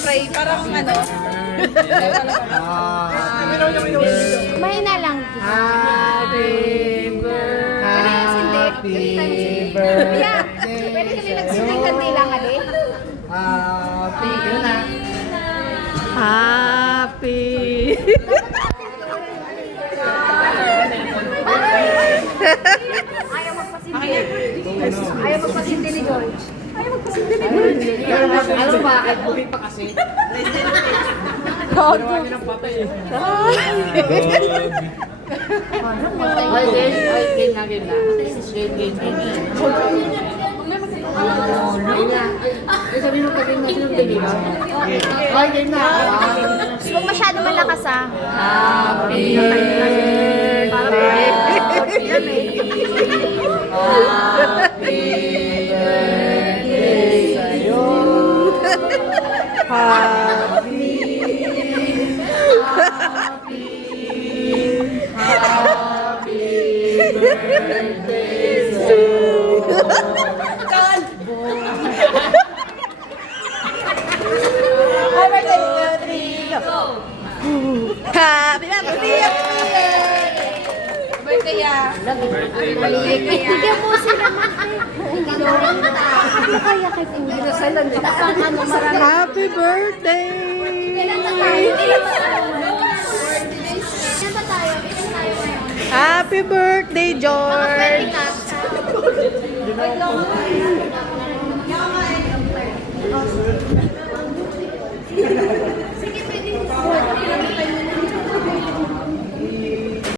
pray. Parang ano. Mahina lang. Happy birthday. Yeah. Pwede kami nagsiting kandila nga di. Happy. Yun na. Happy. Ayaw magpasindi ni George. Alam mo bakit? Buhay pa kasi. Ginawa niya ng patay eh. Ay, game na. Game. Ay, sabihin mo sabihin na sinong game na. Ay, game na. Huwag masyado malakas ah. Happy birthday. Happy birthday sa'yo. Happy birthday sa'yo. Happy birthday. Birthday ah. Bigyan mo sila man. Ano kaya kay Kuya? Happy birthday. Happy birthday, George.